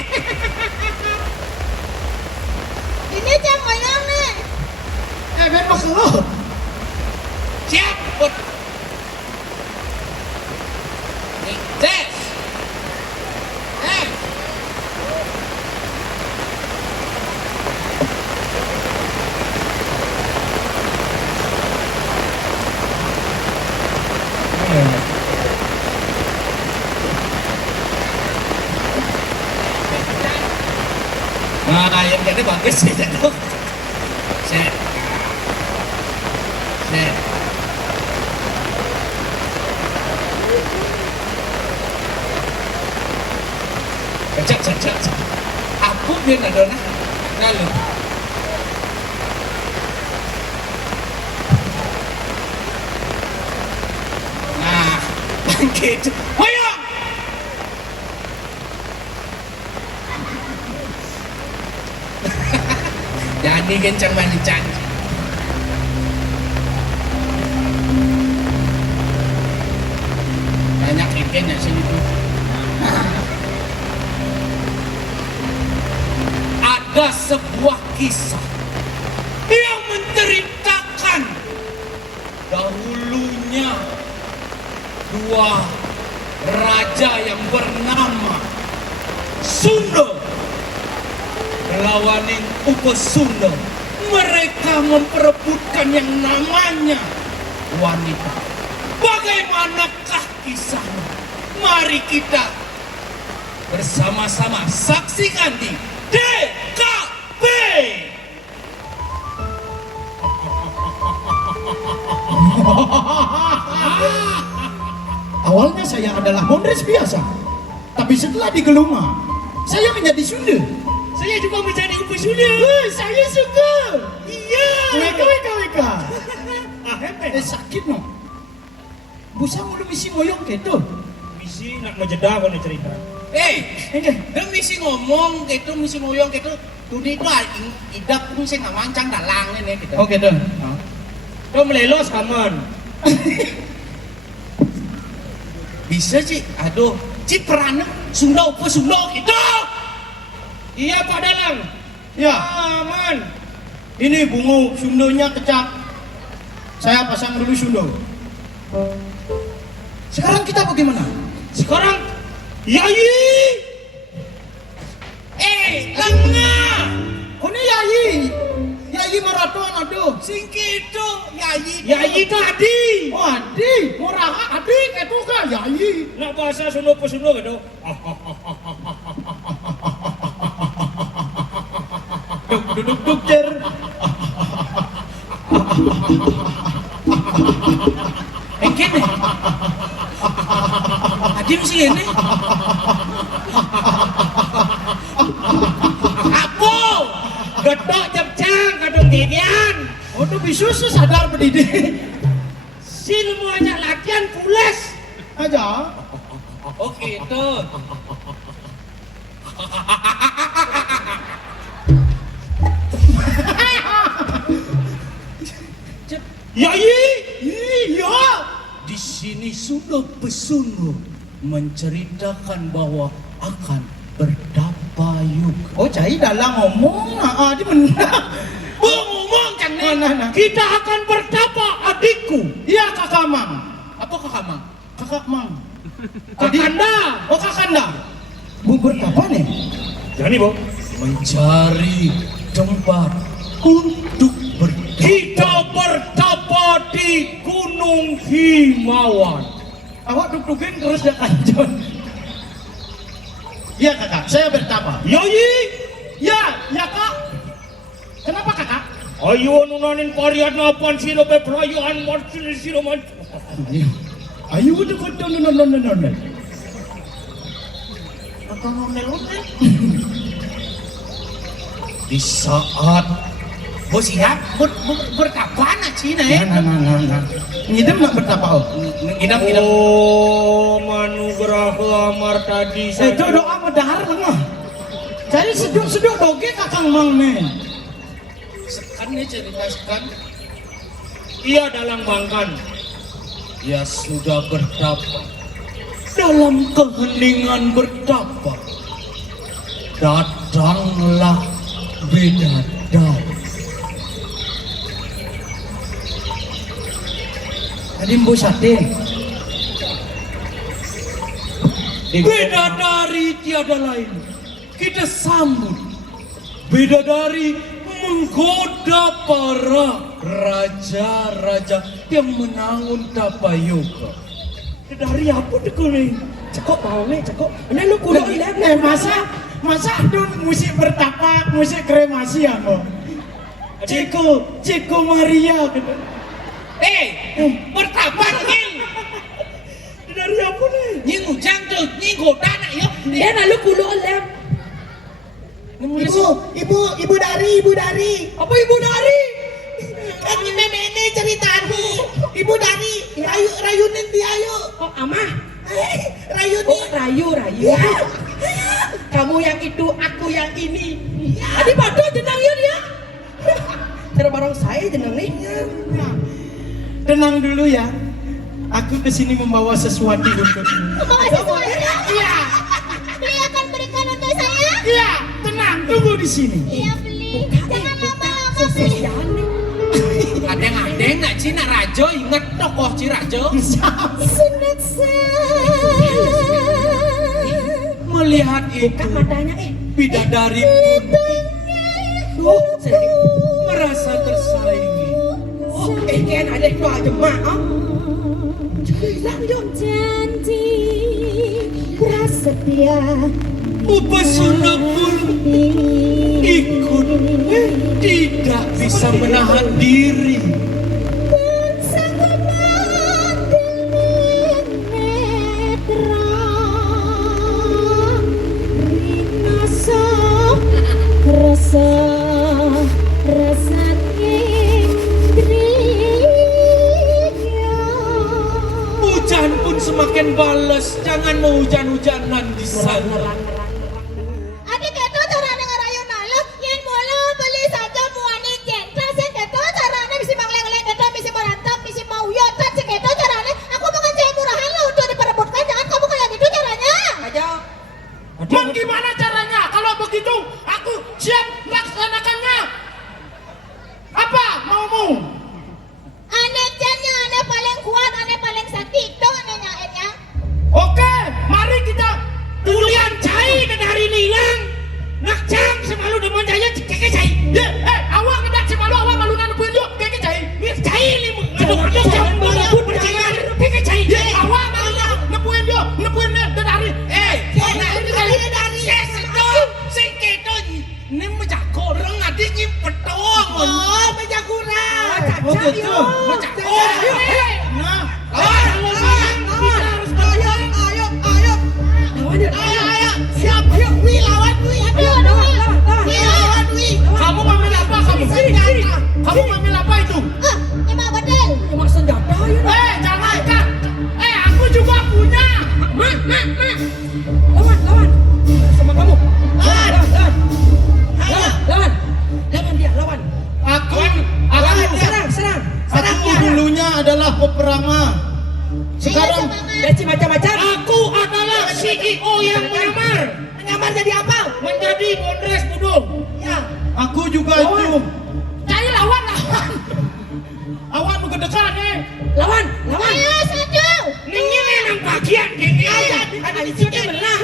Ini jam ngoyong nih. Ben maksud siap bud nih ses nah yang jadi bagus sih jatuh set cek aku biar ada lalu nah bangkit ayo jadi kencang mancang banyak ikannya sini tuh ada sebuah kisah yang menceritakan dahulunya dua raja yang bernama Sunda melawan Upasunda. Mereka memperebutkan yang namanya wanita. Bagaimanakah kisahnya? Mari kita bersama-sama saksikan di DKP. awalnya saya adalah Mondres biasa, tapi setelah digeluma saya menjadi Sunda. Saya juga menjadi Upasunda. Saya suka. Iya. Weka. Sakit no. Busa mulu misi moyong gitu. Misi nak ngejeda kau cerita. Enggak. Misi ngomong gitu, misi ngoyong gitu. Tudi itu idak pun saya nggak mancang dalang ini gitu. Oh gitu. Kau melelos kaman. Bisa sih, aduh, perannya Sunda Upasunda gitu. Iya Pak Dalang. Ya. Aman. Ini bunga Sundanya kecap. Saya pasang dulu Sunda. Sekarang kita bagaimana? Sekarang Yayi. Lengah. Oh ini Yayi. Yayi maraton aduh. Singkitu Yayi. Yayi itu Adi. Oh Adi. Murah Adi itu kan Yayi. Nak bahasa Sunda Upasunda gitu. Duduk cer. Kene. Adi mesti ini. Aku gedok cepcang kadung gegian. Oh tuh bisu sadar pendidik. Silmu aja latihan pules. Aja. Oh gitu. Yayi. Iya. Di sini sudah pesunuh menceritakan bahwa akan berdapayuk. Oh cai dalam ngomong nah Adi menang. Ngomong kan Nah. kita akan berdapa adikku. Iya kakak Mang. Apa kakak Mang? Kakak Mang. Kakanda. Oh kakanda. Bu berapa nih? Jadi bu. Mencari tempat untuk berdapa. Kita berdapa di Gunung Himawan. Awak duk-dukin terus ya kanjon. Iya kakak, saya bertapa. Yoi. Ya kak. Kenapa kakak? Ayo nunanin parian apaan sih lo perayaan marsin sih roman. Ayo udah foto non. Atau nonel-nonel. Di saat Bos siap berkapan Cina ya? Nah. Ngidam nak bertapa oh. Ngidam. Oh, manugerah amar tadi Itu doa medahar tengah. Jadi seduk doge kakang mang nih. Sekan nih cerita sekan. Ia dalam bangkan. Ia sudah bertapa. Dalam keheningan bertapa. Datanglah bidadari. Tadi mbo sate. Bidadari tiada lain. Kita sambut. Bidadari menggoda para raja-raja yang menangun tapayoga. Dari apa dekuling? Cekok mau nih, cekok. Nah lu kudu lihat Masa adun musik bertapa, musik kremasi ya kok. Ciko Maria gitu. Bertapa nying. Dari apa nih? Nying ujang tuh, nying goda nak yo. dia nah lu kudu lihat. Ibu dari. Apa ibu dari? Kan nenek ceritanya. Ibu dari, rayunin dia ayo. Oh amah. Rayunin. Oh rayu. Ya. Kamu yang itu, aku yang ini. Tadi batu jenang ya dia. Terus barang saya jenang nih. Tenang dulu ya. Aku kesini membawa sesuatu untukmu. Membawa sesuatu. Iya. Beli akan berikan untuk saya. Iya, tenang, tunggu di sini. Iya beli. Jangan lama-lama beli. Adeng nak Cina Rajo inget tokoh Cirajo. Sunaksa. Melihat itu, Buka matanya bidadari merasa tersaingi. Oh kan ada itu aja mak. Janji prasetya Upasuna pun ikut, tidak bisa menahan diri. Hujan pun semakin balas, jangan mau hujan-hujanan di sana. Adik itu caranya ngerayu nalo, yang mulu beli saja muani jentra, sih itu caranya bisa mangleng-leng itu, bisa merantap, bisa mau yotan, sih itu caranya. Aku makan cahaya murahan lo untuk diperebutkan, jangan kamu kayak gitu caranya. Aja. Mang gimana caranya? Kalau begitu, aku siap melaksanakannya. Apa maumu? Aneh jannya, aneh paling kuat, aneh paling sakti, itu aneh nyaetnya. Oke, mari kita Tulian cai dan hari ini hilang. Nak cang semalu demen jaya keke cai. Ya, awak ngedak si malu, awak malu nanpuin yuk, keke cai. Ini cai ni aduk-aduk jangan berebut percingan. Keke cai. Ya, awak malu nepuin yuk, nepuin dan hari. Nah itu kali dari sedot, sing keto ini menjago orang adik nyimpet doang. Oh, meja kurang. Oh gitu. Menjago. Nah, Ayo. Siap. Ayo, Wi lawan Wi. Ayo, Wi lawan Wi. kamu ngambil apa kamu? Kamu ngambil apa itu? Ima bedel. Cuma senjata ya. Jangan kan. Aku juga punya. Mak. Lawan. Sama kamu. Lawan. Lawan dia, lawan. Aku Serang. Aku dulunya adalah peperama. Sekarang Deci macam-macam. Aku adalah CEO yang menyamar. Nyamar jadi apa? Menjadi Bondres Budung. Ya. aku juga itu. Cai lawan. Awak mau kedekat nih. Lawan. Ayo satu. Ini memang bagian gini. Ada di sini menang.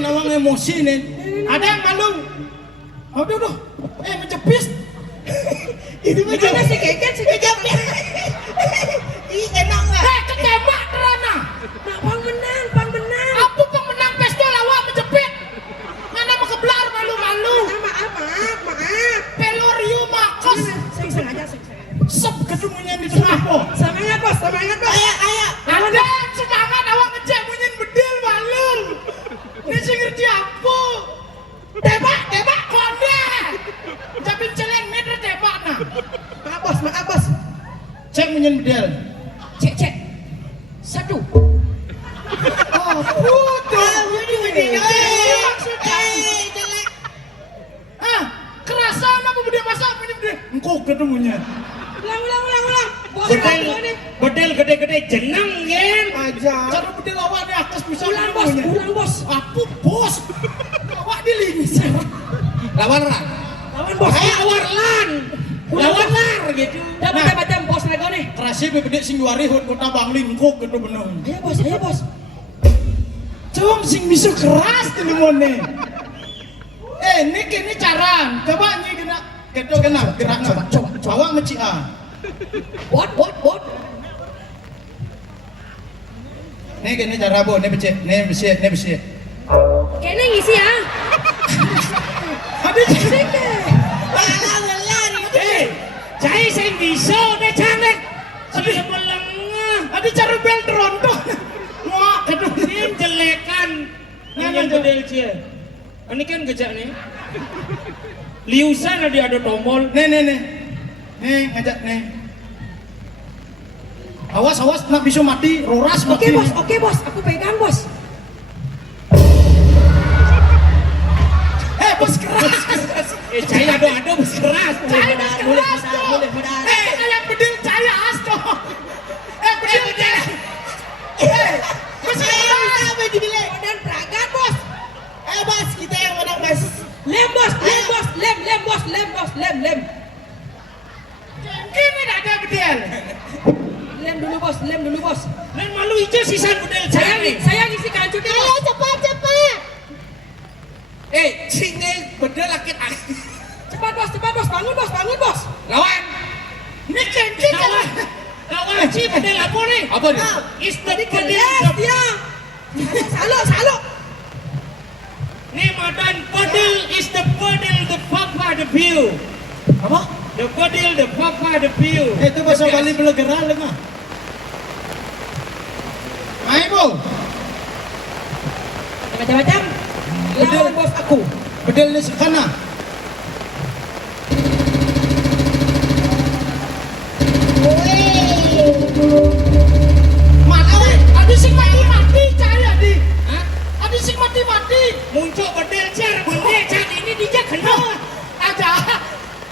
Nawang emosi nih. Ada yang malu. Aduh. Mencepis. Itu meja. Mana si keket si keket. Ih, enak nggak? Ketembak terana. Nak pang menang. Apa pemenang pesta awak menjepit? Mana mau kebelar malu-malu. Maaf. Peloriu makos. menyen bedel. Cek cek. Satu. Oh, putus. Jelek. Ah, kerasan apa bedel masak ini bedel. Engkau ketemunya. Ulang. Bos Bedel, ini. bedel gede-gede jeneng kan. Aja. Cara bedel awak di atas bisa Ulang bos. Aku bos. Awak di lingis. Lawan orang. Lawan bos. Lawan lan. Lawan lar gitu. Dapat macam bos lego nih. Kerasnya bedel sing duari hut kota Bangli engkau ketemu. Ayo bos. Cung sing bisa keras di limone. Ini kini cara. Coba ni kena. Keto kena gerakna. Coba. Awak meci ah. Bot. Nih kini cara bo, nih becek, nih besit. Kayaknya ngisi ya. Aduh, Cai saya bisa deh canek. Sudah melengah. aduh cara bel terontok. Wah, aduh. Ini jelekan. Yang bedel cia. Ini kan gejak nih. Liusan ada tombol. Nih. Nih ngajak nih. Awas nak bisa mati, roras mati. Oke bos. Aku pegang bos. Bos keras. Cai ado bus keras. Cai bos keras tuh. Kayak bedil caya asto. Bedil. Bos keras. Apa dibilang? Dan peragat bos. Bos, kita yang menang bos. Lem bos. Lem. Kini ada bedil. Lem dulu bos. Dan malu hijau sisan bedel cai. Saya ngisi kancut Ayo bos. cepat. Sini bedel laki aku. Cepat bos. Bangun bos. Lawan. Ini kengking kalah. Kawan Ci bedel apa nih? Apa nih? Is the bedel Keles dia. Saluk. Nih madan bedel is the bedel the papa the view. Apa? The bedel the papa the view. Itu bahasa Bali belegeran lemah. Ayo bo. Macam-macam. Lawan bos aku. Bedel di sana. Ada sing mati caya di. Hah? Ada sing mati. Muncul bedel cer, bedel cer ini dia kena. Aja.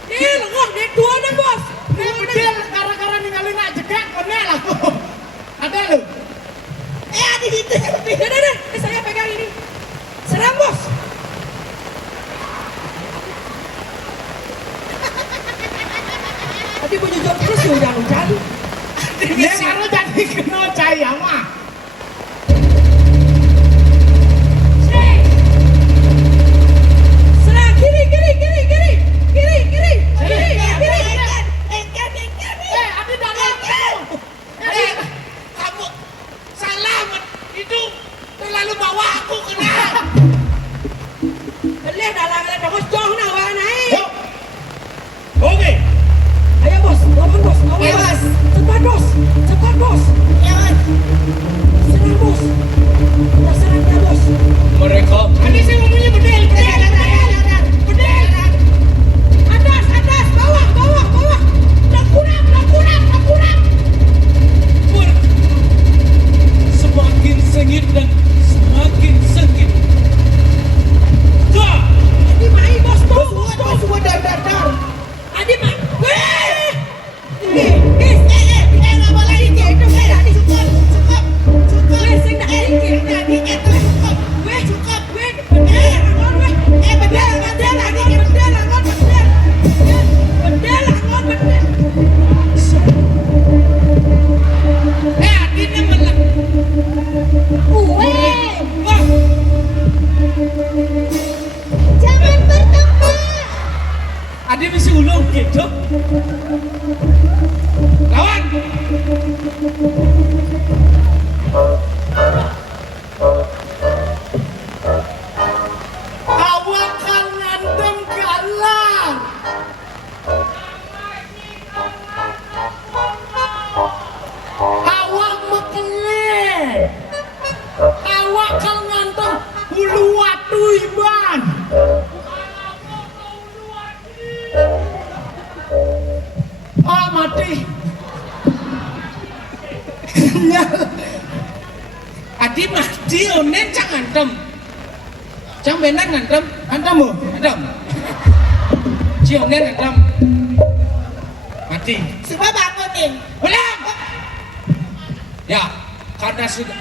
Nih lengok dia dua nih bos. Ini bedel gara-gara ninggalin nak jegak bener lah. Ada lu. Ada itu. Dah. Saya pegang ini. Serang bos. Tadi mau jujur terus ya hujan. Dia baru jadi kena caya mah. Serang kiri. Ada dalam. Kamu salah itu terlalu bawa aku kena. Lihat dalam bos jauh nawa naik. Oke. Ayo bos, lawan bos. Ayo, bos. Cepat bos. Jangan. Serang bos. Udah serang dia bos. Mereka. Ini saya ngomongnya bedel. Atas, bawah. Udah kurang. Semakin sengit dan semakin sengit. Cionen cang antem. Cang benar ngantem. Antamu. Antem. Cionen antem. Mati. Coba bangunin. Ulang. Ya, karena sudah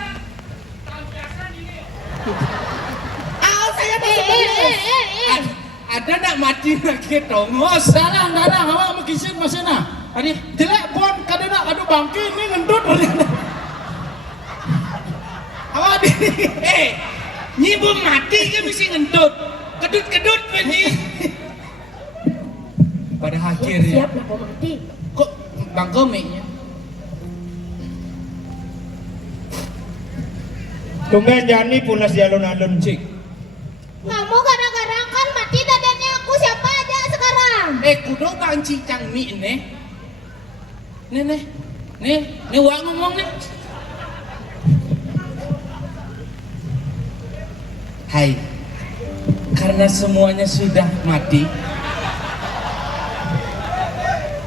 Saya masuk ada nak mati lagi tongos. Darang, awak mau kisin masena. Tadi Jelek pon kadena aduh bangki ini ngendut. Awak di. nyi belum mati kan mesti ngentut. Kedut ini. Pada akhirnya Siap lah kau mati. kok bang komiknya Tumben Jani punas di alun-alun cik. Kamu kadang-kadang kan mati dadanya aku siapa aja sekarang. kudo bang cicang mi nih wak ngomong nih. Hai, karena semuanya sudah mati,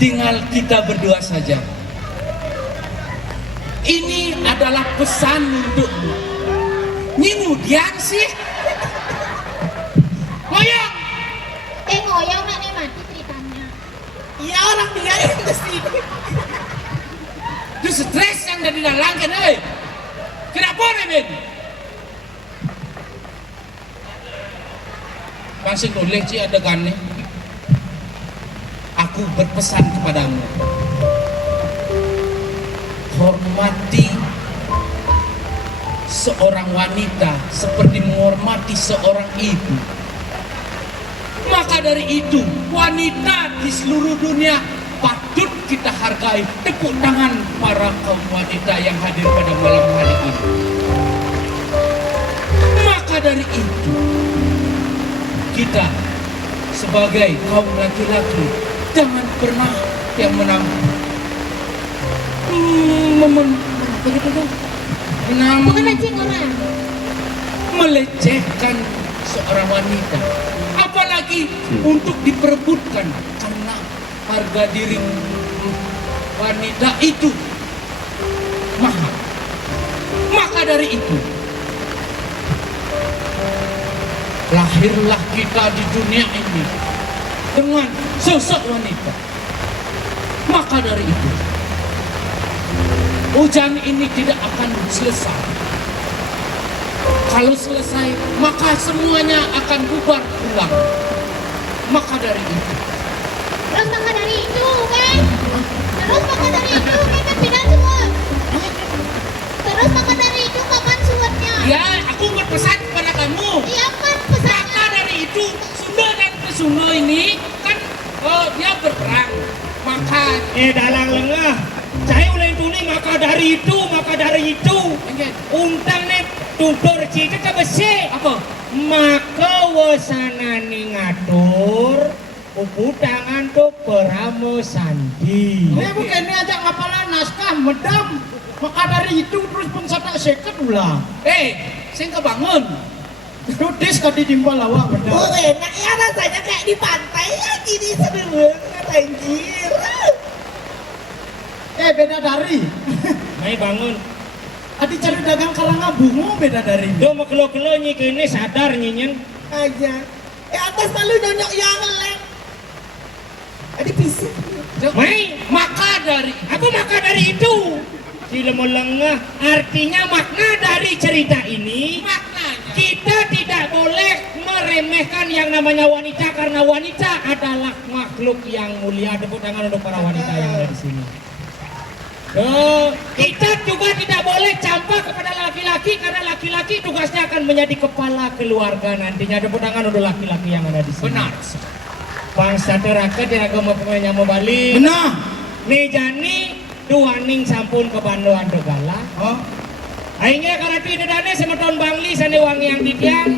tinggal kita berdua saja. Ini adalah pesan untukmu. Nyimudian sih. Ngoyong. Ngoyong nak nih mati ceritanya. Iya orang dia yang kesini. Itu stres yang dari dalam kan, kenapa nih, masih boleh sih adegannya. Aku berpesan kepadamu, hormati seorang wanita seperti menghormati seorang ibu. Maka dari itu, wanita di seluruh dunia patut kita hargai. Tepuk tangan para kaum wanita yang hadir pada malam hari ini. Maka dari itu, kita sebagai kaum laki-laki jangan pernah yang Bukan mancing orang. melecehkan seorang wanita, apalagi untuk diperebutkan karena harga diri wanita itu mahal. Maka dari itu, lahirlah kita di dunia ini dengan sosok wanita. Maka dari itu, hujan ini tidak akan selesai. Kalau selesai, maka semuanya akan bubar pulang. Maka dari itu, Terus maka dari itu kan. Terus maka dari itu kan tidak semua. Terus maka dari itu kapan suatnya? ya aku berpesan kepada kamu. Iya kan pesannya. Maka dari itu, Sunda dan Pesuno ini kan dia berperang. Maka Dalang lengah. Saya ulang tuning maka dari itu. Untang nih tutur cita ke besi. apa? Maka wasanani ngatur upu tangan tuh peramo sandi. Ini bukan ini aja ngapalan naskah medam. Maka dari itu terus pun satak seket ulah. Saya kebangun. Dudis kadi timbal awak medam. Enak ya rasanya kayak di pantai ya gini seru banget anjir. Beda dari. Mai bangun. Adi cari dagang kalangan bungu beda dari. Do mau kelo-kelo nyikini sadar nyinyen. Aja. Atas malu nyonyok yang ngelek. Adi pisik. Mai, Maka dari aku maka dari itu. Ilmu lengah artinya makna dari cerita ini maknanya kita tidak boleh meremehkan yang namanya wanita karena wanita adalah makhluk yang mulia. Tepuk tangan untuk para wanita yang ada di sini. Kita juga tidak boleh campak kepada laki-laki karena laki-laki tugasnya akan menjadi kepala keluarga nantinya. Tepuk tangan untuk laki-laki yang ada di sini. benar. Bangsa terakhir di agama pemainnya mau balik. Benar. Nejani duaning sampun ke Bandoan Dogala. Oh. Aingnya karena tidak dane semeton bangli sane wangi yang ditiang.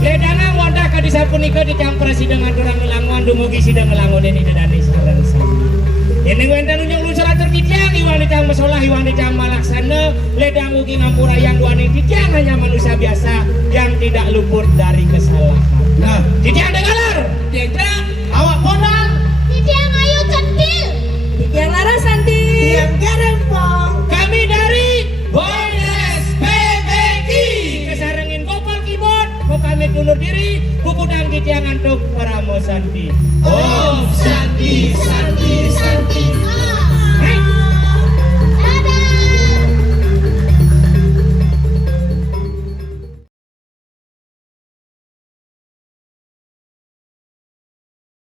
Ledana wadah ka disapunika dicampur sidang aturan ngelanguan dumugi sidang ngelangun ini dane sareng sami. Ini wenten unyong lunsur atur ditiang iwang ditiang masalah iwang ditiang malaksana ledang ugi ngampura yang duaning ditiang hanya manusia biasa yang tidak luput dari kesalahan. Nah, Ditiang dengalar. Tidak. awak podal. Titiang ayu centil. Yang laras Santi. Yang garempong. Kami dari Boys PBG. undur diri. Pupudang kitiangan tuk Paramo Santi. Om Santi Santi Santi.